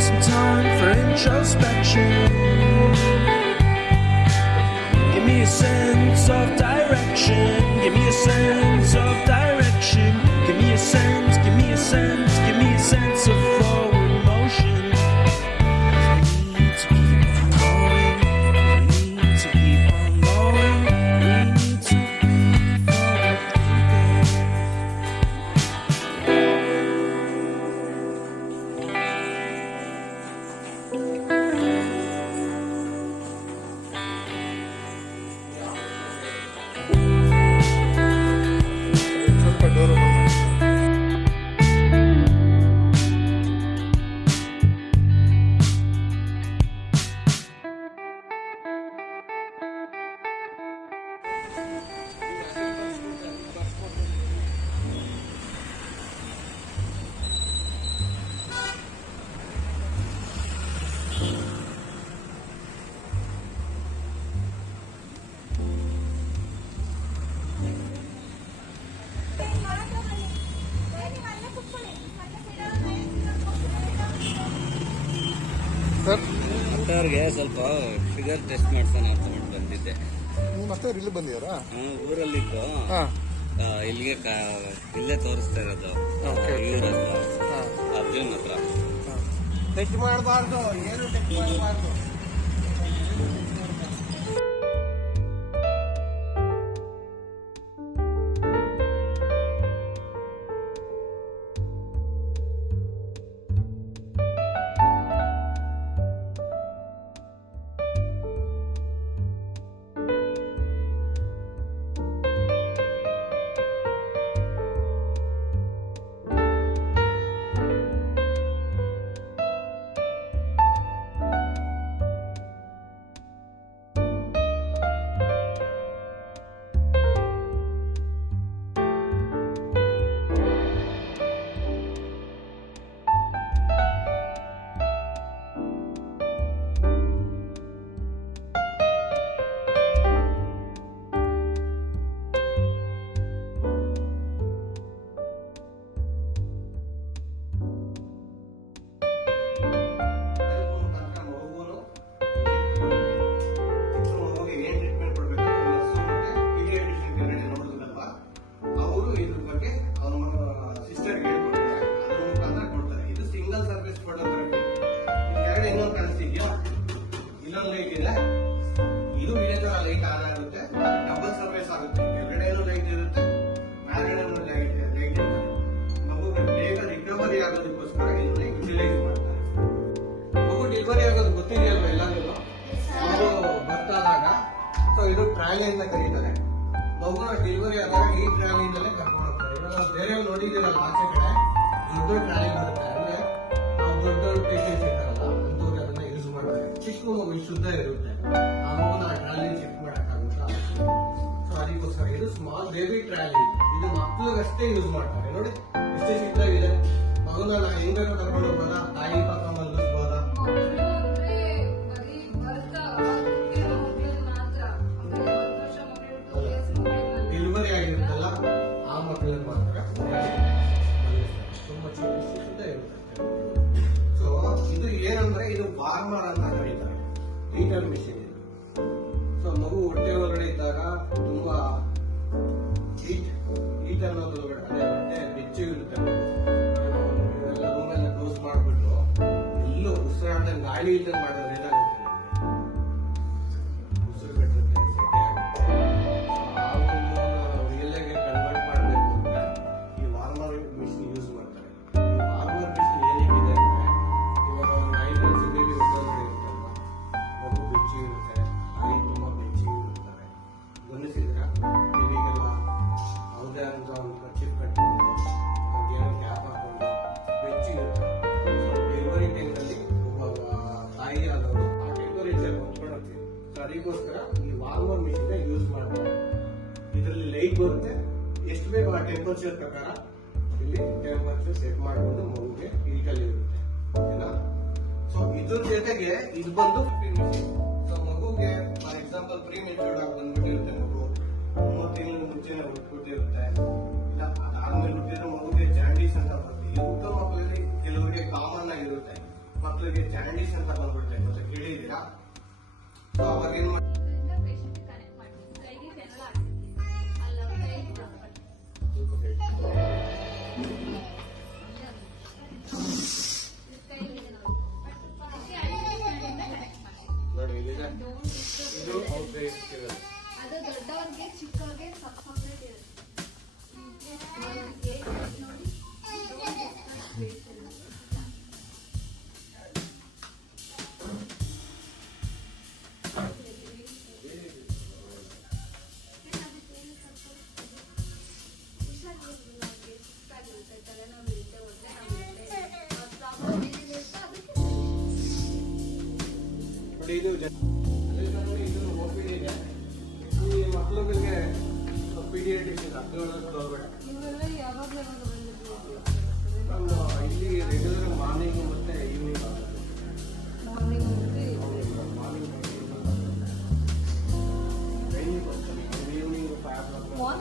some time for introspection. Give me a sense of direction. Give me a sense of direction. Give me a sense, give me a sense, give me a sense of forward motion. We need to keep on going. We need to keep on going. We need to be forward ಸ್ವಲ್ಪ door open ಮಾಡಿ. Sir ಅವ್ರಿಗೆ ಸ್ವಲ್ಪ sugar test ಮಾಡ್ಸೋಣ ಅಂತ ಬಂದಿದ್ದೆ. ನೀವು ಮತ್ತೆ ಇಲ್ಲಿ ಬಂದಿದ್ದೀರಾ? ಊರಲ್ಲಿದ್ದು ಹಾಂ ಇಲ್ಲಿಗೆ ಇಲ್ಲೇ ತೋರಿಸ್ತಾ ಇರೋದು Okay, okay. ಇವ್ರ ಹತ್ರ, ಹಾಂ ಅರ್ಜುನ್ ಹತ್ರ. ಟಚ್ ಮಾಡಬಾರ್ದು, ಏನು ಟಚ್ ಮಾಡಬಾರ್ದು. ಇದು ಇದೇ ತರ ಲೈಟ್ ಆನ್ ಆಗುತ್ತೆ, ಡಬಲ್ ಸರ್ವಿಸ್ ಆಗುತ್ತೆ. ಕೆಳಗಡೆನೂ ಲೈಟ್ ಇರುತ್ತೆ, ಮೇಲ್ಗಡೆನೂ ಲೈಟ್ ಇರುತ್ತೆ. ಮಗುಗೆ ಬೇಗ ರಿಕವರಿ ಆಗೋದಕ್ಕೋಸ್ಕರ ಇದನ್ನ ಯುಟಿಲೈಸ್ ಮಾಡ್ತಾರೆ. ಮಗು ಡೆಲಿವರಿ ಆಗೋದು ಗೊತ್ತಿದೆಯಲ್ವ ಎಲ್ಲರಿಗೂ? ಮಗು ಬರ್ತಾದಾಗ ಸೊ ಇದು ಟ್ರಾಲಿ ಅಂತ ಕರೀತಾರೆ. ಮಗುನ ಡೆಲಿವರಿ ಆದಾಗ ಈ ಟ್ರಾಲಿಯಿಂದಲೇ ಕರ್ಕೊಂಡು ಹೋಗ್ತಾರೆ. ಇವಾಗ ಬೇರೆಯವ್ರು ನೋಡಿದಿರಲ್ಲ, ಆಚೆ ಕಡೆ ದೊಡ್ಡ ಟ್ರಾಲಿ ಬರುತ್ತೆ. ಅಂದ್ರೆ ದೊಡ್ಡ ದೊಡ್ಡ ಪೇಷಂಟ್ಸ್ ಇರ್ತಾರಲ್ಲ, ಅಂತವ್ರು ಅದನ್ನ ಯೂಸ್ ಮಾಡ್ತಾರೆ. ಚಿಕ್ಕ ಮಗು ಶುದ್ಧ ಇರುತ್ತೆ, ಆ ಮಗುನ ಟ್ರಾಲಿ ಚೆಕ್ ಮಾಡಕ್ಕಾಗುತ್ತಾ? ಸೊ ಅದಕ್ಕೋಸ್ಕರ ಇದು ಸ್ಮಾಲ್ ಬೇಬಿ ಟ್ರಾಲಿ. ಇದು ಮಕ್ಳಿಗಷ್ಟೇ ಯೂಸ್ ಮಾಡ್ತಾರೆ. ನೋಡಿ ಎಷ್ಟು ಚಿಕ್ಕದಾಗಿದೆ. ಮಗುನ ಹೆಂಗಾರು ಕರ್ಕೊಂಡು ಹೋಗ್ಬೋದಾ? ತಾಯಿ ಪಾತ್ರ ಮಲಗಿಸ್ಬೋದಾ? ಡೆಲಿವರಿ ಆಗಿರುತ್ತಲ್ಲ ಆ ಮಕ್ಕಳನ್ನ ಮಾತ್ರ ತುಂಬಾ ಚಿಕ್ಕ ಇರುತ್ತೆ. ಸೊ ಇದು ಏನಂದ್ರೆ ಇದು ವಾರ್ಮರ್ ಅಂತ ಕರೀತಾರೆ, ಹೀಟರ್ ಮಿಷಿನ್ ಇದು. ಸೊ ಮಗು ಹೊಟ್ಟೆ ಒಳಗಡೆ ಇದ್ದಾಗ ತುಂಬಾ ಹೀಟ್ ಅನ್ನೋದು, ಅದೇ ಹೊಟ್ಟೆ ಬೆಚ್ಚಗಿರುತ್ತೆ. ಇದೆಲ್ಲ ರೂಮ್ ಎಲ್ಲ ಕ್ಲೋಸ್ ಮಾಡ್ಬಿಟ್ಟು ಎಲ್ಲೂ ಉಸಿರಾಡ್ದಂಗೆ ಗಾಳಿ ಇಲ್ದಂಗೆ ಮಾಡೋದು ಏನಾಗುತ್ತೆ, ಉಸಿರು ಕಟ್ಟುತ್ತೆ, ಸೆಕೆ ಆಗುತ್ತೆ. ಆ ಒಂದು ರಿಯಲ್ಲಾಗಿ ಕನ್ವರ್ಟ್ ಮಾಡಬೇಕು ಅಂದ್ರೆ ಈ ವಾರ್ಮರ್ ಮಿಷಿನ್ ಯೂಸ್ ಮಾಡ್ತಾರೆ. ಈ ವಾರ್ಮರ್ ಮಿಷಿನ್ ಏನಿದೆ ಅಂದ್ರೆ, ಇವಾಗ 9 months ಬೇಬಿ ಹೊಟ್ಟೆಯೊಳಗಡೆ ಇರುತ್ತಲ್ವಾ, ಮಗು ಬೆಚ್ಚಗಿರುತ್ತೆ, ತಾಯಿ ತುಂಬಾ ಬೆಚ್ಚಗಿರುತ್ತಾರೆ. ಗಮನಿಸಿದ್ರ ಬೇಬಿಗೆಲ್ಲ ಯಾವುದೇ ಅಂತ ಒಂದು ಕರ್ಚೀಫ್ ಕಟ್ಕೊಂಡು ಏನೋ ಕ್ಯಾಪ್ ಹಾಕೊಂಡು ಬೆಚ್ಚಗಿರುತ್ತೆ. ಸೊ ಡೆಲಿವರಿ ಟೈಮ್ನಲ್ಲಿ ಒಬ್ಬ ತಾಯಿ ಆದವರು ಆ ಟೆಂಪರೇಚರ್ ಹೊಂದ್ಕೊಳ್ಳುತ್ತೆ. ಸೊ ಅದಕ್ಕೋಸ್ಕರ ಈ ವಾರ್ಮರ್ ಮಿಷಿನ್ ಯೂಸ್ ಮಾಡ್ತಾರೆ. ಇದರಲ್ಲಿ ಲೈಟ್ ಬರುತ್ತೆ, ಎಷ್ಟು ಬೇಕು ಆ ಟೆಂಪರೇಚರ್ ಪ್ರಕಾರ ಇಲ್ಲಿ ಟೆಂಪರೇಚರ್ ಸೆಟ್ ಮಾಡಿಕೊಂಡು ಮಗುಗೆ ಹೀಟಲ್ಲಿ ಇರುತ್ತೆ. ಓಕೆನಾ? ಸೊ ಇದ್ರ ಜೊತೆಗೆ ಇದು ಬಂದು ಮಿಷಿನ್. ಸೊ ಮಗುಗೆ ಫಾರ್ ಎಕ್ಸಾಂಪಲ್ ಪ್ರೀ ಮೆಚೂರ್ಡ್ ಆಗಿ ಬಂದ್ಬಿಟ್ಟಿರುತ್ತೆ, ಮಗು 3 ತಿಂಗಳು ಮುಂಚೆನೆ ಹುಟ್ಟಿರುತ್ತೆ, ಇಲ್ಲ ಅದಾದ್ಮೇಲೆ ಹುಟ್ಟಿದ್ರೆ ಮಗುಗೆ ಜಾಂಡೀಸ್ ಅಂತ ಬರುತ್ತೆ. ಈ ಹುಟ್ಟೋ ಮಕ್ಕಳಲ್ಲಿ ಕೆಲವರಿಗೆ ಕಾಮನ್ ಆಗಿರುತ್ತೆ, ಮಕ್ಕಳಿಗೆ ಸೊ ಅವಾಗ ಏನ್ ಮಾಡಿ ಪೇಷಂಟ್ ಕನೆಕ್ಟ್ ಮಾಡ್ತೀವಿ ಕೈಗೆ ಕೆನಲ ಅಲ್ಲ ನೋಡಿ ಇಲ್ಲಿದೆ ಇದು ಔಟ್ರೇ ಇರುತ್ತೆ. ಅದು ದೊಡ್ಡವ್ರಿಗೆ ಚಿಕ್ಕವ್ರಿಗೆ ಸಪ್ರೇಟ್ ಇರುತ್ತೆ ನೋಡಿ ನೋಡಿ ಇದು ನೋಡಿ ಇದು OPD ಇದೆ. ಈ ಮಕ್ಕಳುಗಳಿಗೆ ಪೀಡಿಯಾಟ್ರಿಷಿಯನ್ ಗೌರ್ಮೆಂಟ್ ನಮ್ಮ ಇಲ್ಲಿ ರೆಗ್ಯುಲರ್ ಮಾರ್ನಿಂಗ್ ಮತ್ತೆ ಈವ್ನಿಂಗ್ ಆಗುತ್ತೆ. ಮಾರ್ನಿಂಗ್ ಡೈಲಿ ಬರ್ತಾರೆ. ಈವ್ನಿಂಗ್ 5 o'clock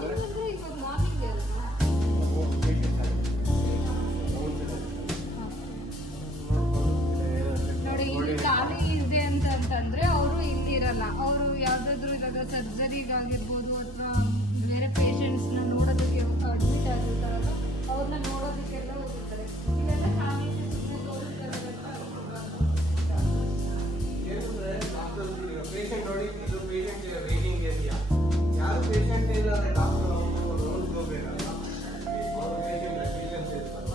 ನೋಡಿ ಇಲ್ಲಿ ಖಾಲಿ ಇದೆ ಅಂತಂದ್ರೆ ಅವರು ಇಲ್ಲಿ ಇರಲ್ಲ. ಅವರು ಯಾವ್ದಾದ್ರು ಇವಾಗ ಸರ್ಜರಿಗಾಗಿರ್ಬೋದು ಅಥವಾ ಬೇರೆ ಪೇಷಂಟ್ಸ್ ನ ನೋಡೋದಕ್ಕೆ ಅಡ್ಮಿಟ್ ಆಗಿರ್ತಾರಲ್ಲ ಅವ್ರನ್ನ ನೋಡೋದಕ್ಕೆಲ್ಲ ಹೋಗಿರ್ತಾರೆ. ಇಲ್ಲೆಲ್ಲ ಖಾಲಿ ಪೇಷಂಟ್ ನೋಡಿ ಇದು ಪೇಷಂಟ್ ವೇಟಿಂಗ್ ಏರಿಯಾ. ಯಾರು ಪೇಷಂಟ್ ಇದ್ದಾರೆ ಡಾಕ್ಟರ್ ನೋಡ್ಕೋಬೇಕಲ್ಲ. ಪೇಷಂಟ್ ಎಕ್ಸ್ಪೀರಿಯನ್ಸ್ ಇರ್ತಲ್ಲ.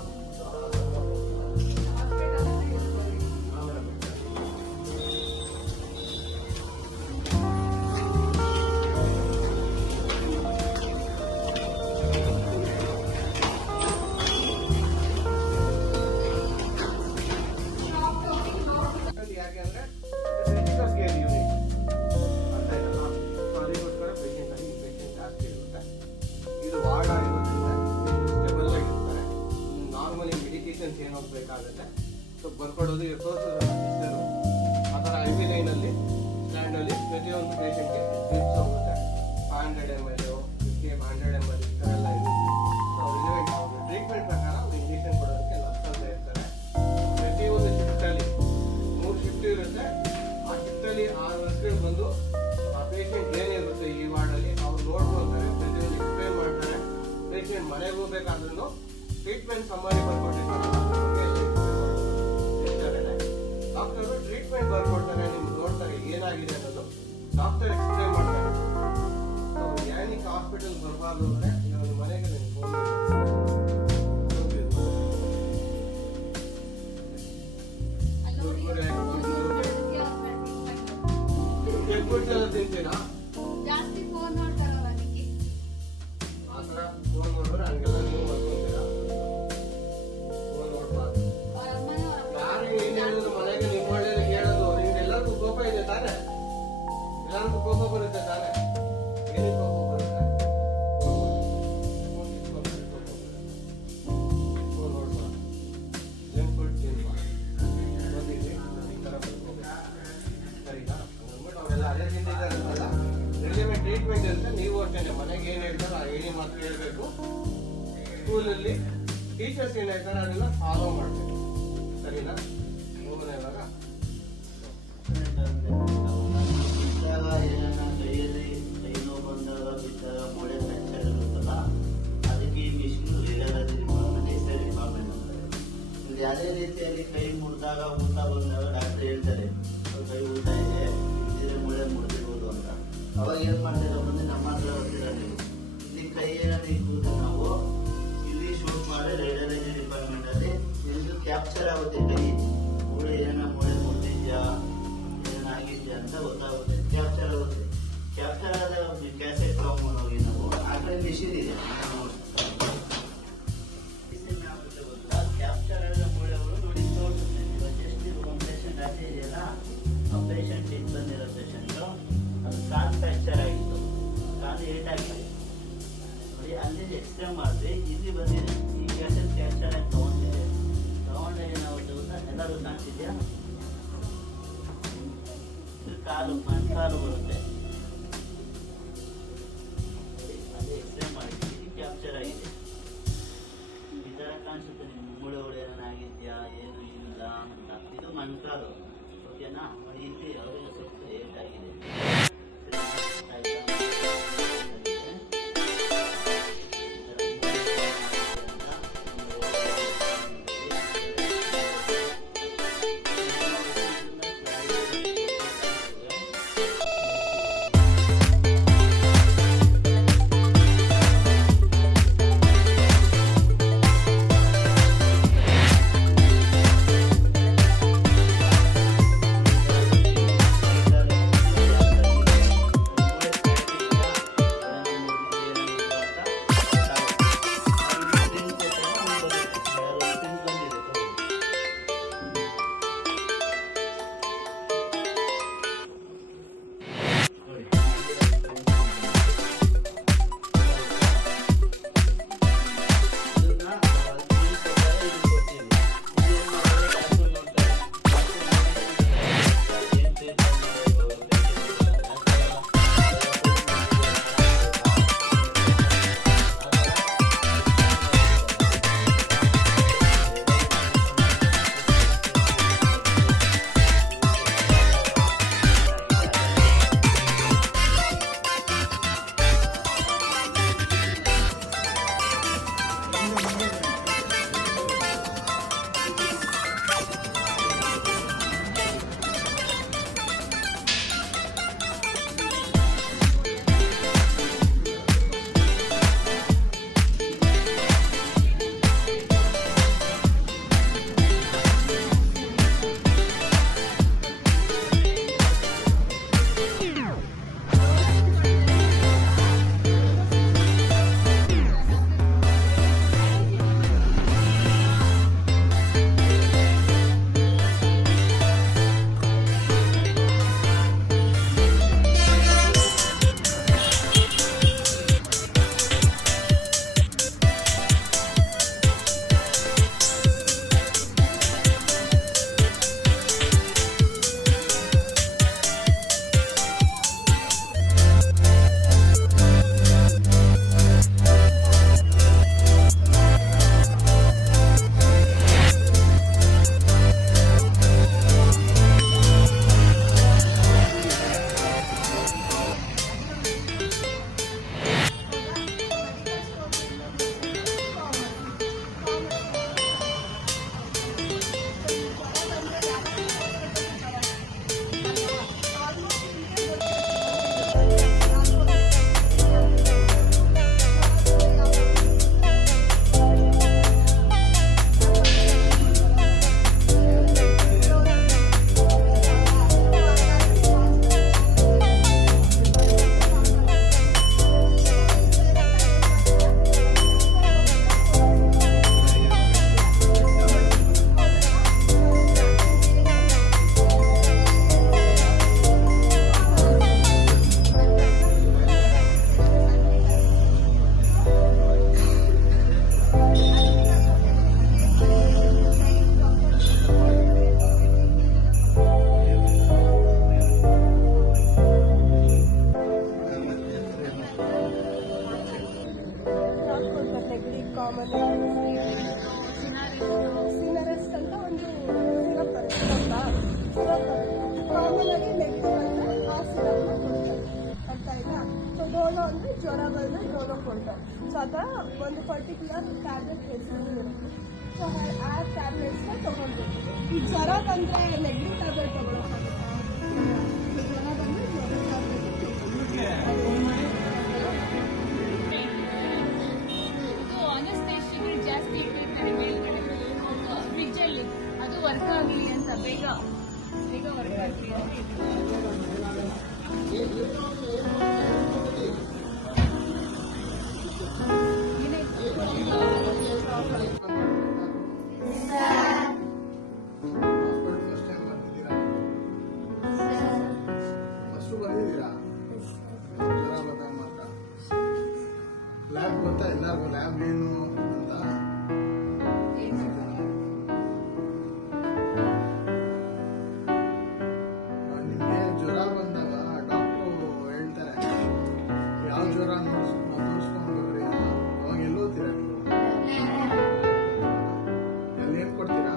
ಯಾಕೆ ಅಂದ್ರೆ ಕ್ರಿಟಿಕಲ್ ಕೇರ್ ಯೂನಿಟ್ ಅಂತ ಇದಲ್ಲ, ಅದಕ್ಕೋಸ್ಕರ ಪೇಷಂಟ್ ಜಾಸ್ತಿ ಇರುತ್ತೆ. ಇದು ವಾರ್ಡ್ ಆಗಿರೋದ್ರಿಂದ ಸ್ಟೇಬಲ್ ಆಗಿರ್ತಾರೆ. ನಾರ್ಮಲಿ ಮೆಡಿಕೇಶನ್ಸ್ ಏನು ಹೋಗ್ಬೇಕಾಗುತ್ತೆ ಸೊ ಬರ್ಕೊಡೋದು ತೋರಿಸೋದು ಸಿಸ್ಟರು ಆ ಥರ IV ಲೈನಲ್ಲಿ ಸ್ಟ್ಯಾಂಡಲ್ಲಿ ಪ್ರತಿಯೊಂದು ಪೇಷಂಟ್ಗೆ ಡ್ರಿಪ್ಸ್ ಹೋಗುತ್ತೆ. 500 ml 100 ml ಈ ಥರ ಎಲ್ಲ ಇರುತ್ತೆ. ಸೊ ರಿಲೆವೆಂಟ್ ಆಗುತ್ತೆ. ಟ್ರೀಟ್ಮೆಂಟ್ ಪ್ರಕಾರ ಇಂಜೆಕ್ಷನ್ ಕೊಡೋದಕ್ಕೆ ನರ್ಸಲ್ಲಿ ಇರ್ತಾರೆ. ಪ್ರತಿಯೊಂದು ಶಿಫ್ಟಲ್ಲಿ 3 ಶಿಫ್ಟ್ ಇರುತ್ತೆ. ಆ ಶಿಫ್ಟಲ್ಲಿ 6 ವರ್ಷಗಳು ಬಂದು ಆ ಪೇಷಂಟ್ ಏನಿರುತ್ತೆ ಈ ವಾರ್ಡಲ್ಲಿ ಅವ್ರು ನೋಡ್ಕೊಳ್ತಾರೆ, ಪ್ರತಿಯೊಂದು ಎಕ್ಸ್ಪ್ಲೇನ್ ಮಾಡ್ತಾರೆ. ಪೇಷಂಟ್ ಮನೆಗೆ ಹೋಗ್ಬೇಕಾದ್ರೂ ಟ್ರೀಟ್ಮೆಂಟ್ ಸಮ್ಮರಿ ಬರ್ಕೊಟ್ಟಿರ್ತಾರೆ. ಡಾಕ್ಟರು ಟ್ರೀಟ್ಮೆಂಟ್ ಬರ್ಕೊಡ್ತಾರೆ, ನಿಮ್ಗೆ ನೋಡ್ತಾರೆ ಏನಾಗಿದೆ ಅನ್ನೋದು ಡಾಕ್ಟರ್ ಎಕ್ಸ್ಪ್ಲೇನ್ ಮಾಡ್ತಾರೆ. ಯಾನಿಕ್ ಹಾಸ್ಪಿಟಲ್ ಬರಬಾರ್ದು ಅಂದ್ರೆ ಇವಾಗ ಮನೆಗೆ ನೀವು ಫೋನ್ ತಿಂತೀರಾ ಜಾಸ್ತಿ ಫೋನ್ ನೋಡ್ತಾರಲ್ಲ ಅದಕ್ಕೆ ಆ ಥರ ಫೋನ್ ನೋಡಿದ್ರೆ ಹಂಗೆಲ್ಲ ನೀವು ಮಾಡ್ಕೊತೀರಾ. ಫೋನ್ ನೋಡ್ಬಾರ್ದು. ಅವ್ರ ಅಮ್ಮನ ಯಾರು ಏನ್ ಹೇಳೋದು ಮನೆಗೆ ನಿಮ್ಮ ಒಳ್ಳೆಯದು ಹೇಳೋದು. ನಿಮ್ಗೆ ಎಲ್ಲರಿಗೂ ಕೋಪ ಇದೆ ತಾನೆ? ಎಲ್ಲರಿಗೂ ಕೋಪ ಬರುತ್ತೆ ತಾನೆ? ಏನಕ್ಕೆ ಕೋಪ ಬರುತ್ತೆ? ಫೋನ್ ಇಟ್ಕೊಂಡ್ರೆ ಕೋಪ ಬರುತ್ತೆ. ಫೋನ್ ನೋಡ್ಬಾರ್ದು. ಸಿಂಪಲ್ ಬಂದಿದೆ ಈ ಥರ ಬರ್ಕೋಬೇಕು. ಸರಿನಾ? ಅಂದ್ಬಿಟ್ಟು ಅವೆಲ್ಲ ಅದೇ ತಿಂದಿದ್ದಾರಲ್ಲ ರಿಲೇವೆಂಟ್ ಟ್ರೀಟ್ಮೆಂಟ್ ಇರುತ್ತೆ. ನೀವು ಅಷ್ಟೇ ಮನೆಗೆ ಏನು ಹೇಳ್ತಾರೋ ಆ ಹೇಳಿ ಮಾತ್ರ ಹೇಳ್ಬೇಕು. ಸ್ಕೂಲಲ್ಲಿ ಟೀಚರ್ಸ್ ಏನು ಹೇಳ್ತಾರೆ ಅದನ್ನ ಫಾಲೋ ಮಾಡಬೇಕು. ಸರಿನಾ? ಹೋಗೋಣ ಇವಾಗ. ಬಿದ್ದಾಗ ಏನನ್ನ ಕೈಯಲ್ಲಿ ಕೈ ನೋವು ಬಂದಾಗ ಬಿದ್ದಾಗ ಮೊಳೆ ಫ್ರಾಕ್ಚರ್ ಇರುತ್ತಲ್ಲ ಅದಕ್ಕೆ ಈ machine radiology department x-ray department ಅಂತಾರೆ. ಇದು ಯಾವುದೇ ರೀತಿಯಲ್ಲಿ ಕೈ ಮುರಿದಾಗ ಊಟ ಬಂದಾಗ ಡಾಕ್ಟರ್ ಹೇಳ್ತಾರೆ ಕೈ ಊಟ ಇದೆ ಇದ್ರೆ ಮೊಳೆ ಮುರಿದಿರ್ಬೋದು ಅಂತ. ಅವಾಗ ಏನ್ ಮಾಡ್ತೀರ ಬಂದು ನಮ್ಮ ಹತ್ರ ಬರ್ತೀರ ನೀವು ಇಲ್ಲಿ ಕೈ ಏನಾದ್ರು ಇರ್ಬೋದು ನಾವು ಇಲ್ಲಿ ಶೂಟ್ ಮಾಡಿ ರೇಡಿಯಾಲಜಿ ಡಿಪಾರ್ಟ್ಮೆಂಟ್ ಅಲ್ಲಿ ಇದು ಕ್ಯಾಪ್ಚರ್ ಆಗುತ್ತೆ. ಕೈ ಮೂಳೆ ಮೂಳೆ ಮುರಿದಿದ್ಯಾ ಏನಾಗಿದ್ಯಾ ಅಂತ ಗೊತ್ತಾಗುತ್ತೆ. ಕ್ಯಾಪ್ಚರ್ ಆಗುತ್ತೆ. ಕ್ಯಾಪ್ಚರ್ ಆದ ಕ್ಯಾಸೆಟ್ ತಗೊಂಡು ಹೋಗಿ ನಾವು ಆ ಕಡೆ ಮಿಷಿನ್ ಇದೆ ಕ್ಯಾಪ್ಚರ್ ಆದ ಮೂಳೆಗಳು ನೋಡಿ ತೋರಿಸುತ್ತೆ. ಇವಾಗ ಜಸ್ಟ್ ಒಂದು ಪೇಷಂಟ್ ಅಷ್ಟೇ ಇದೆಯಲ್ಲ ಆ ಪೇಷಂಟ್ ಇದು ಬಂದಿರೋ ಪೇಷಂಟು ಅದು ಕಾಲು ಫ್ರಾಕ್ಚರ್ ಆಗಿತ್ತು, ಕಾಲು ಏಟಾಗಿದೆ ನೋಡಿ. ಅಲ್ಲಿ ಎಕ್ಸ್ರೇ ಮಾಡಿದ್ವಿ, ಇಲ್ಲಿ ಬಂದಿದೆ ಈ ಕ್ಯಾಸೆಟ್ ಕ್ಯಾಪ್ಚರ್ ಆಗಿ ತಗೊಂಡಿದೆ. ತಗೊಂಡಾಗ ಏನಾಗುತ್ತೆ ಗೊತ್ತಾ? ಎಲ್ಲರೂ ಕಾಣ್ತಿದ್ಯಾ? ಕಾಲು ಮೊಣಕಾಲು ಬರುತ್ತೆ. ಅಲ್ಲಿ ಎಕ್ಸ್ರೇ ಮಾಡಿದ್ವಿ, ಇದು ಕ್ಯಾಪ್ಚರ್ ಆಗಿದೆ. ಈ ಥರ ಕಾಣಿಸುತ್ತೆ ನಿಮ್ಗೆ ಮೂಳೆ ಒಡೆಯನ ಆಗಿದೆಯಾ ಏನು ಇಲ್ಲ ಅಂತ. ಇದು ಮೊಣಕಾಲು ಓಕೆ. ಓಕೆನಾ ಇಲ್ಲಿ ಅವರಿಗೆ ಸ್ವಲ್ಪ ಏಟಾಗಿದೆ. ಸಿನರೆಸ್ಟ್ ಅಂತ ಒಂದು ಸಿರಪ್ ಬರುತ್ತೆ ಗೊತ್ತಾ? ಕಾಮನ್ ಆಗಿ ನೆಗಡಿ ಬಂದರೆ ಆ ಸಿರಪ್ನ ಕೊಡ್ತಾರೆ, ಅರ್ಥ ಆಯ್ತಾ? ಸೊ ಡೋಲೋ ಅಂದರೆ ಜ್ವರ ಬಂದರೆ ಡೋಲೋ ಕೊಡ್ತಾರೆ. ಸೊ ಆ ಥರ ಒಂದು ಪರ್ಟಿಕ್ಯುಲರ್ ಟ್ಯಾಬ್ಲೆಟ್ ಹೆಸರು ಇರುತ್ತೆ. ಸೊ ಆ ಟ್ಯಾಬ್ಲೆಟ್ಸ್ನ ತೊಗೊಳ್ಬೇಕು. ಈ ಜ್ವರ ಬಂದರೆ ನೆಗಡಿ ಟ್ಯಾಬ್ಲೆಟ್ ತೊಗೊಳಕ್ಕಾಗುತ್ತಾ? ಜ್ವರ ಬಂದರೆ ಜ್ವರ ಟ್ಯಾಬ್ಲೆಟ್ ಜಾಸ್ತಿ ಇಟ್ಟಿರ್ತಾರೆ ಮೇಲ್ಗಡೆ ಫ್ರಿಜ್ಜಲ್ಲಿ, ಅದು ವರ್ಕ್ ಆಗಲಿ ಅಂತ ಬೇಗ ವರ್ಕ್ ಆಗಲಿ ಅಂತ ಲ್ಯಾಬ್ ಗೊತ್ತಾ ಎಲ್ಲರಿಗೂ? ಲ್ಯಾಬ್ ಏನು ಅಂತ ನಿಮಗೆ ಜ್ವರ ಬಂದಾಗ ಡಾಕ್ಟ್ರು ಹೇಳ್ತಾರೆ ಯಾವ ಜ್ವರ ತೋರಿಸ್ಕೊಂಡು ಹೋಗ್ರಿ. ಅವಾಗ ಎಲ್ಲೋತೀರಾ ನೀವು? ಅಲ್ಲಿ ಏನು ಕೊಡ್ತೀರಾ?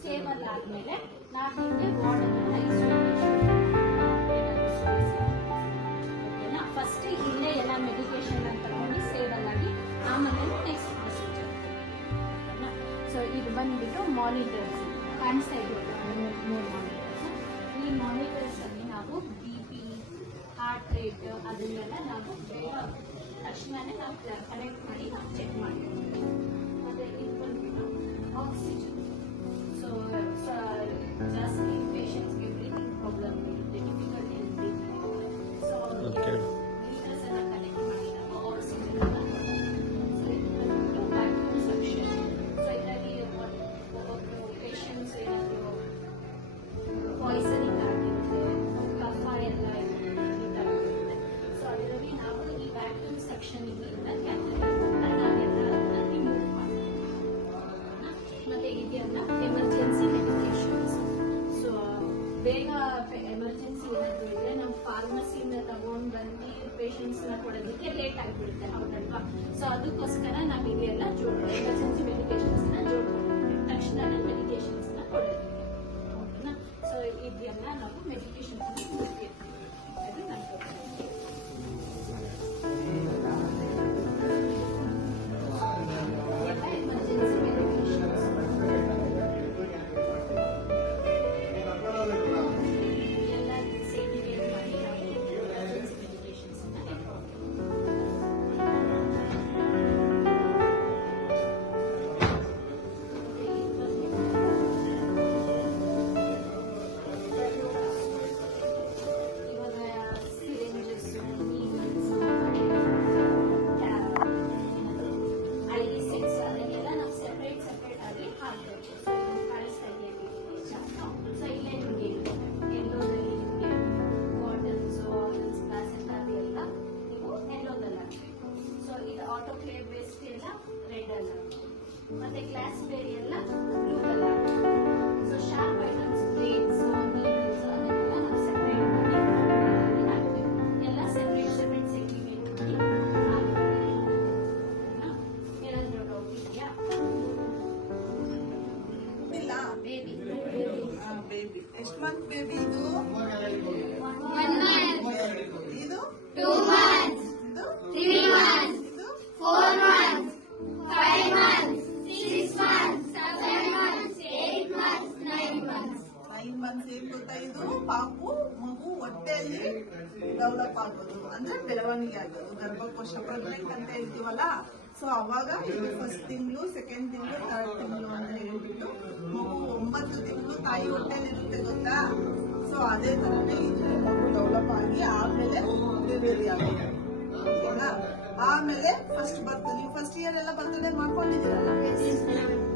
ಸ್ಟೇಬಲ್ ಆದ್ಮೇಲೆ ನಾವು ನಿಮಗೆ ವಾರ್ಡನ್ನ ಐಸೋಲೇಷನ್ ಓಕೆನಾ. ಫಸ್ಟ್ ಇಲ್ಲೇ ಎಲ್ಲ ಮೆಡಿಕೇಶನ್ ಅಂತ ತಗೊಂಡು ಸ್ಟೇಬಲ್ ಆಗಿ ಆಮೇಲೆ ನೆಕ್ಸ್ಟ್ ಪ್ರೊಸೀಜರ್ ಓಕೆನಾ. ಸೊ ಇದು ಬಂದ್ಬಿಟ್ಟು ಮಾನಿಟರ್ಸ್ ಕಾಣಿಸ್ತಾ ಇದೆಯಲ್ಲ, 3 ಮಾನಿಟರ್ಸ್. ಈ ಮಾನಿಟರ್ಸ್ ಅಲ್ಲಿ ನಾವು BP, ಹಾರ್ಟ್ ರೇಟ್ ಅದನ್ನೆಲ್ಲ ನಾವು ತಕ್ಷಣನೇ ನಾವು ಕನೆಕ್ಟ್ ಮಾಡಿ ನಾವು ಚೆಕ್ ಮಾಡ್ತೀವಿ. ಮತ್ತೆ ಇದು ಬಂದ್ಬಿಟ್ಟು ಆಕ್ಸಿಜನ್. ಸೊ ಜಾಸ್ತಿ ಪೇಷಂಟ್ಸ್ಗೆ ಬ್ರೀತಿಂಗ್ ಪ್ರಾಬ್ಲಮ್ ಇರುತ್ತೆ, difficulty in breathing. So meters ಎಲ್ಲ ಕನೆಕ್ಟ್ ಮಾಡಿ ನಾವು ಆಕ್ಸಿಜನ್ ಎಲ್ಲ. ಸೊ ಇದು ಬಂದ್ಬಿಟ್ಟು ವ್ಯಾಕ್ಯೂಮ್ ಸಕ್ಷನ್. ಸೊ ಇದರಲ್ಲಿ ಪೇಷಂಟ್ಸ್ ಏನಾದರೂ ಪಾಯ್ಸನಿಂಗ್ ಆಗಿರುತ್ತೆ, ಕಫ ಎಲ್ಲ ಇದಾಗಿರುತ್ತೆ. ಸೊ ಅದರಲ್ಲಿ ನಾವು ಈ ವ್ಯಾಕ್ಯೂಮ್ ಸಕ್ಷನಿಂದ ನಾವೆಲ್ಲ ಅದನ್ನ ರಿಮೂವ್ ಮಾಡ್ತೀವಿ. ಮತ್ತೆ ಇದೆಲ್ಲ ಎಮರ್ಜೆನ್ಸಿ ಮೆಡಿಕೇಶನ್ಸ್. ಸೊ ಬೇಗ ಎಮರ್ಜೆನ್ಸಿ ಏನಾದರೂ ಇದ್ರೆ ನಾವು ಫಾರ್ಮಸಿಯಿಂದ ತಗೊಂಡು ಬಂದು ಪೇಷಂಟ್ಸ್ನ ಕೊಡೋದಕ್ಕೆ ಲೇಟ್ ಆಗಿಬಿಡುತ್ತೆ, ಹೌದಲ್ವಾ. ಸೊ ಅದಕ್ಕೋಸ್ಕರ ನಾವು ಇದೆಲ್ಲ ಎಮರ್ಜೆನ್ಸಿ ಮೆಡಿಕೇಶನ್ಸ್ನ ಜೋಡ್ಕೊಂಡಿರ್ತೀವಿ, ತಕ್ಷಣನೇ ಮೆಡಿಕೇಶನ್ಸ್ನ ಕೊಡೋದಕ್ಕೆ, ಹೌದಾ. ಸೊ ಇದೆಲ್ಲ ನಾವು ಮೆಡಿಕೇಶನ್ಸ್ ಕೊಡ್ತೀವಿ. ಅದು ನಾನು ಎಮರ್ಜೆನ್ಸಿ ಮೆಡಿಕೇಶನ್ಸ್ ಎಲ್ಲ ಸೇರಿಗೇಟ್ ಮಾಡಿ ನಾವು ಎಮರ್ಜೆನ್ಸಿ ಮೆಡಿಕೇಶನ್ಸ್ ಇವಾಗ ಸಿರಿಂಜಸ್, ನೀಡಲ್ಸ್, ಐಲಿಸಿಕ್ಸ್ ಅದನ್ನೆಲ್ಲ ನಾವು ಸೆಪರೇಟ್ ಆಗಿ ಹಾಕಬೇಕು. ಸೊ ಇದು ಕಾಣಿಸ್ತಾ ಇದೆಯಾ ಚಾರ್ಟ್. ಸೊ ಇಲ್ಲೇ ನಿಮಗೆ ಎಲ್ಲೋದಲ್ಲಿ ನಿಮಗೆ ಬಾಟಲ್ಸ್, ಆಯಿಲ್ಸ್, ಪ್ಲಾಸೆಂಟಾ ಅದೆಲ್ಲ ನೀವು ಎಲ್ಲೋದಲ್ಲಿ ಹಾಕಬೇಕು. ಸೊ ಇದು ಆಟೋಕ್ಲೇವ್ ವೇಸ್ಟ್ ಎಲ್ಲ ರೆಡ್ ಅಲ್ಲಿ ಹಾಕಬೇಕು. ಮತ್ತೆ ಗ್ಲಾಸ್ ಬೇರೆ ಎಲ್ಲ ಬ್ಲೂ ಅಲ್ಲಿ ಹಾಕಬೇಕು. So sharp items, plates, needles ಅದನ್ನೆಲ್ಲ ನಾವು ಸೆಪರೇಟ್ ಮಾಡಿ ಹಾಕಬೇಕು. ಎಲ್ಲ ಸೆಪರೇಟ್ ಸೆಗ್ರಿಗೇಟ್ ಮಾಡಿ ಹಾಕಬೇಕು. ಏನಾದರೂ ಡೌಟ್ ಇದೆಯಾ? ಇಲ್ಲ ಬೇಬಿ ಬೇಬಿ ಎಷ್ಟು ಮಂತ್ ಬೇಬಿ ಇದು? 1 month, ಇದು 2 months, ಇದು 3 months, ಇದು 4 months, 5 months, 6 months, 7 months, 8 months, 9 months. 9 months. ಏನ್ ಗೊತ್ತಾ, ಇದು ಪಾಪು ಮಗು ಹೊಟ್ಟೆಯಲ್ಲಿ ಡೆವಲಪ್ ಆಗೋದು ಅಂದ್ರೆ ಬೆಳವಣಿಗೆ ಆಗೋದು, ಗರ್ಭಕೋಶ ಪ್ರೆಗ್ನೆಂಟ್ ಅಂತ ಹೇಳ್ತೀವಲ್ಲ. ಸೊ ಅವಾಗ ಇದು ಫಸ್ಟ್ ತಿಂಗಳು, ಸೆಕೆಂಡ್ ತಿಂಗಳು, ಥರ್ಡ್ ತಿಂಗಳು ಅಂತ ಹೇಳ್ಬಿಟ್ಟು ಮಗು 9 ತಿಂಗಳು ತಾಯಿ ಹೊಟ್ಟೆಯಲ್ಲಿ ಇರುತ್ತೆ ಗೊತ್ತಾ. ಸೊ ಅದೇ ತರನೇ ಇದು ಮಗು ಡೆವಲಪ್ ಆಗಿ ಆಮೇಲೆ ಡೆಲಿವರಿ ಆಗೋದು, ಓಕೆನಾ. ಆಮೇಲೆ ಫಸ್ಟ್ ಬರ್ತದೆ. ನೀವು ಫಸ್ಟ್ ಇಯರ್ ಎಲ್ಲ ಬರ್ತಡೆ ಮಾಡ್ಕೊಂಡಿದ್ದೀರಲ್ಲ,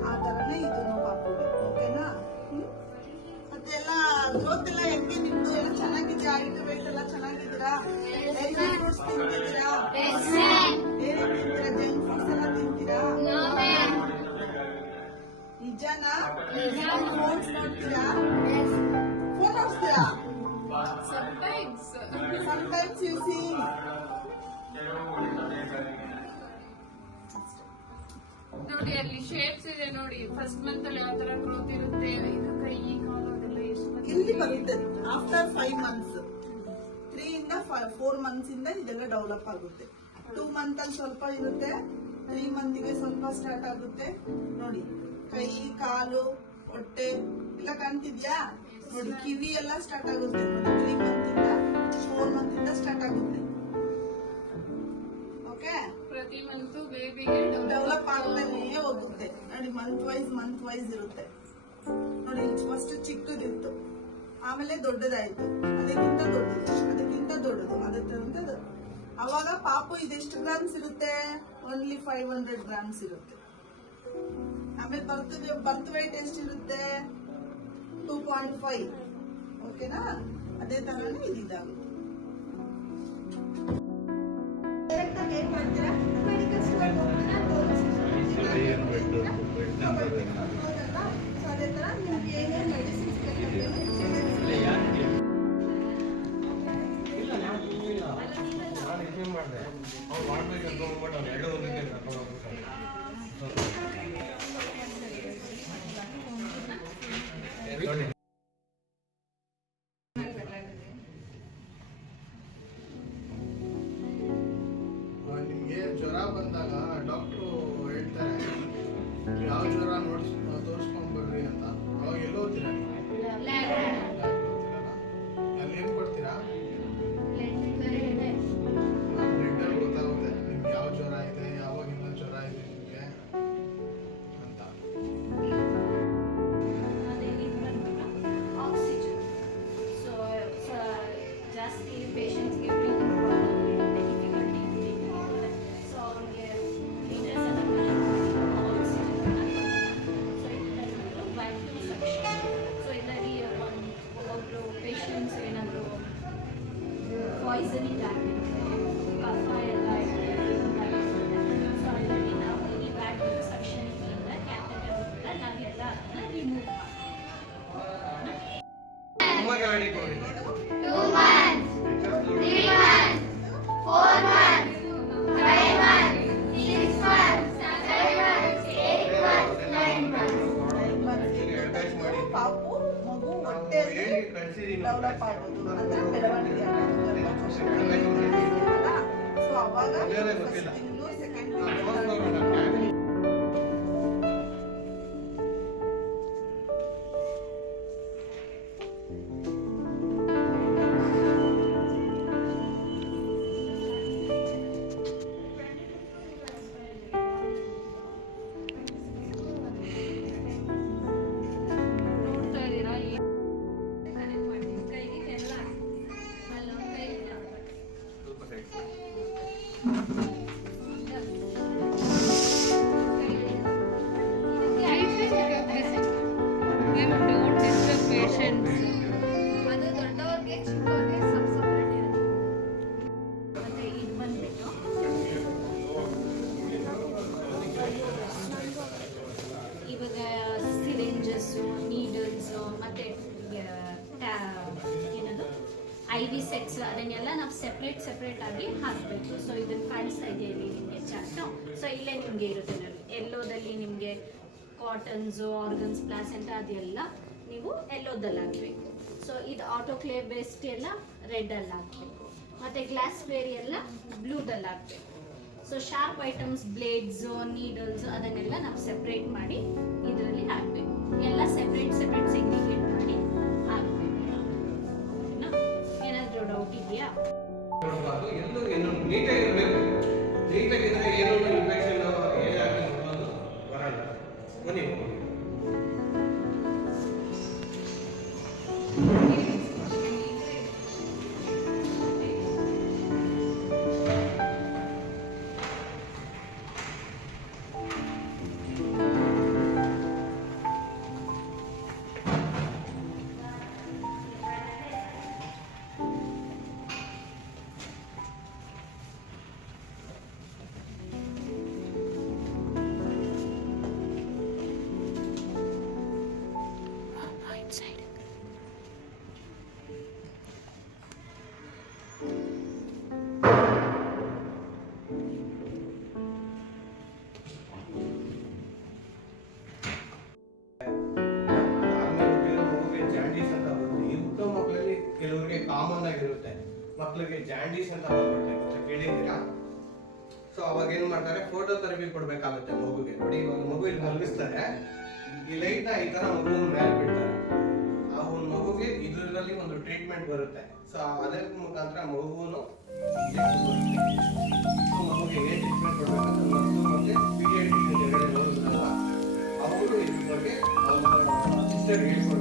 ಆ ತರನೇ ಇದನ್ನು ಪಾಪುಗೆ, ಓಕೆನಾ. ಮತ್ತೆ ಎಲ್ಲ ಗ್ರೋತ್ ಎಲ್ಲ ಹೆಂಗೆ ನಿಮ್ದು? ಎಲ್ಲ ಚೆನ್ನಾಗಿದ್ಯಾ? ಹೈಟ್ ವೇಟ್ ಎಲ್ಲ ಚೆನ್ನಾಗಿದ್ದೀರಾ? ಹೆಲ್ದಿ ಫ್ರೂಟ್ಸ್ ತಿಂತಿದ್ದೀರಾ? ಏನೇನು ತಿಂತೀರಾ? ಜಂಕ್ ಫುಡ್ಸ್ ಎಲ್ಲ ತಿಂತೀರಾ? No, ma'am. ನಿಜನಾ? ಫೋನ್ಸ್ ನೋಡ್ತೀರಾ? ಫೋನ್ ನೋಡ್ತೀರಾ? Sometimes you see. ನೋಡಿ ಅಲ್ಲಿ ಶೇಪ್ಸ್ ಇದೆ ನೋಡಿ. ಫಸ್ಟ್ ಮಂತ್ ಅಲ್ಲಿ ಯಾವ ತರ ಗ್ರೋತ್ ಇರುತ್ತೆ, ಇದು ಕೈ ಕಾಲು ಅದೆಲ್ಲ ಎಷ್ಟು ಇಲ್ಲಿ ಬರುತ್ತೆ ಆಫ್ಟರ್ 5 ಮಂತ್ಸ್. 3 ಇಂದ 4 ಮಂತ್ಸ್ ಇಂದ ಇದೆಲ್ಲ ಡೆವಲಪ್ ಆಗುತ್ತೆ. 2 ಮಂತ್ ಅಲ್ಲಿ ಸ್ವಲ್ಪ ಇರುತ್ತೆ, 3 ಮಂತಿಗೆ ಸ್ವಲ್ಪ ಸ್ಟಾರ್ಟ್ ಆಗುತ್ತೆ. ನೋಡಿ ಕೈ, ಕಾಲು, ಹೊಟ್ಟೆ ಎಲ್ಲ ಕಾಣ್ತಿದ್ಯಾ? ನೋಡಿ ಕಿವಿ ಎಲ್ಲ ಸ್ಟಾರ್ಟ್ ಆಗುತ್ತೆ. 3 ಮಂತ್ ಇಂದ 4 ಮಂತ್ ಇಂದ ಸ್ಟಾರ್ಟ್ ಆಗುತ್ತೆ. ಓಕೆ, ಪ್ರತಿ ಮಂತ್ ಬೇಬಿಗೆ ಡೆವಲಪ್ ಆಗ್ತಾನೆ ಹೋಗುತ್ತೆ. ನೋಡಿ ಮಂತ್ ವೈಸ್ ಇರುತ್ತೆ. ನೋಡಿ ಫಸ್ಟ್ ಚಿಕ್ಕದಿತ್ತು, ಆಮೇಲೆ ದೊಡ್ಡದಾಯ್ತು, ಅದಕ್ಕಿಂತ ದೊಡ್ಡದು, ಅದಕ್ಕಿಂತ ದೊಡ್ಡದು, ಅದಕ್ಕೆ ಅವಾಗ ಪಾಪು ಇದೆಷ್ಟು ಗ್ರಾಮ್ಸ್ ಇರುತ್ತೆ? ಓನ್ಲಿ 500 ಗ್ರಾಮ್ಸ್ ಇರುತ್ತೆ. ಆಮೇಲೆ ಬರ್ತ್ ವೇಟ್ ಎಷ್ಟಿರುತ್ತೆ? 2.5. ಓಕೆನಾ. ಅದೇ ತರನೇ ಇದಾಗುತ್ತೆ. ಡೈರೆಕ್ಟ್ ಆಗಿ ಏನ್ ಮಾಡ್ತೀರಾ? ಮೆಡಿಕಲ್ ಸ್ಟೋರ್ ಹೋಗ್ತೀರಾ, ಹೌದಲ್ವಾ? ಸೊ ಅದೇ ತರ ನಿಮ್ಗೆ ಏನೇನು ಮೆಡಿಸಿನ್ಸ್ ಮಾಡಿದೆ. ಡೆವಲಪ್ ಆಗೋದು ಅಂದ್ರೆ ಬೆಳವಣಿಗೆ ಆಗೋದು ಗರ್ಭಕೋಶ ಸೊ ಅವಾಗ ಫಸ್ಟ್ ತಿಂಗಳು ಸೆಕೆಂಡ್ ತಿಂಗಳು ನೋಡ್ತಾ ಇದ್ದೀರಾ ಕನೆಕ್ಟ್ ಮಾಡ್ತೀನಿ ಕೈಗೆ ಎಲ್ಲ ಅಲ್ಲೊಂದು ಕೈ ಇಲ್ಲ. ಅದು ದೊಡ್ಡವ್ರಿಗೆ ಚಿಕ್ಕವ್ರಿಗೆ ಸಪ್ರೇಟ್ ಇರುತ್ತೆ. ಮತ್ತೆ ಇದು ಬಂದ್ಬಿಟ್ಟು ಇವಾಗ ಸಿರಿಂಜಸ್ಸು ನೀಡಲ್ಸು ಮತ್ತು ಏನದು IV ಸೆಟ್ಸ್ ಅದನ್ನೆಲ್ಲ ನಾವು ಸೆಪ್ರೇಟ್ ಆಗಿ ಹಾಕಬೇಕು. ಸೊ ಇದನ್ನು ಕಾಣಿಸ್ತಾ ಇದೆ ಇಲ್ಲಿ ನಿಮಗೆ ಚಾರ್ಟು. ಸೊ ಇಲ್ಲೇ ನಿಮಗೆ ಇರುತ್ತೆ ನೋಡಿ, ಎಲ್ಲೋದಲ್ಲಿ ನಿಮಗೆ ಕಾಟನ್ಸು ಆರ್ಗನ್ಸ್ ಪ್ಲಾಸೆಂಟ ಅದೆಲ್ಲ ನೀವು ಎಲ್ಲೋದಲ್ಲಿ ಹಾಕಬೇಕು. ಸೊ ಇದು ಆಟೋಕ್ಲೇವ್ ಬೇಸ್ಡ್ ಎಲ್ಲ ರೆಡ್ಡಲ್ಲಿ ಹಾಕಬೇಕು, ಮತ್ತು ಗ್ಲಾಸ್ ವೇರ್ ಎಲ್ಲ ಬ್ಲೂದಲ್ಲಿ ಹಾಕಬೇಕು. So sharp items blades needles ಅದನ್ನೆಲ್ಲ ನಾವು ಸೆಪ್ರೇಟ್ ಮಾಡಿ ಇದರಲ್ಲಿ ಹಾಕಬೇಕು. ಎಲ್ಲ ಸೆಪ್ರೇಟ್ ಸೆಗ್ರಿಗೇಟ್ ಮಾಡಿ ಹಾಕಬೇಕು. ಓಕೆನಾ? ಏನಾದರೂ ಡೌಟ್ ಇದೆಯಾ? ನೋಡಬಾರ್ದು, ಎಲ್ಲೂ ಏನು ನೀಟಾಗಿರಬೇಕು. ನೀಟಾಗಿದ್ರೆ ಏನೋ ಇನ್ಫೆಕ್ಷನ್ ಏನಾಗಿ ನೋಡೋದು ಬರಲ್ಲ. ಬನ್ನಿ ಕೆಲವರಿಗೆ ಕಾಮನ್ ಆಗಿರುತ್ತೆ, ಮಕ್ಕಳಿಗೆ ಜಾಂಡೀಸ್ ಅಂತ ಬಂದ್ಬಿಟ್ಟೆ ಕೇಳಿದ್ದೀರಾ? ಸೊ ಅವಾಗ ಏನ್ ಮಾಡ್ತಾರೆ, ಫೋಟೋ ಥೆರಪಿ ಕೊಡ್ಬೇಕಾಗುತ್ತೆ ಮಗುಗೆ. ನೋಡಿ ಇವಾಗ ಮಗು ಇಲ್ಲಿ ಮಲಗಿಸ್ತಾರೆ, ಈ ಲೈಟ್ ನ ಈ ತರ ಮಗು ಮೇಲೆ ಬಿಡ್ತಾರೆ. ಆ ಒಂದು ಮಗುಗೆ ಇದರಲ್ಲಿ ಒಂದು ಟ್ರೀಟ್ಮೆಂಟ್ ಬರುತ್ತೆ. ಸೊ ಅದರ ಮುಖಾಂತರ ಮಗುನು ಸೊ ಮಗುಗೆ ಏನ್ ಟ್ರೀಟ್ಮೆಂಟ್ ಕೊಡ್ಬೇಕಂತ ಮತ್ತೆ ಪೀಡಿಯಾಟ್ರಿಷಿಯನ್ ನೋಡಿದ್ರಲ್ಲ ಅವರು ಇದ್ರ ಬಗ್ಗೆ ಅವ್ರ ಸಿಸ್ಟರ್ ಹೇಳ್ಕೊಡ್ತಾರೆ.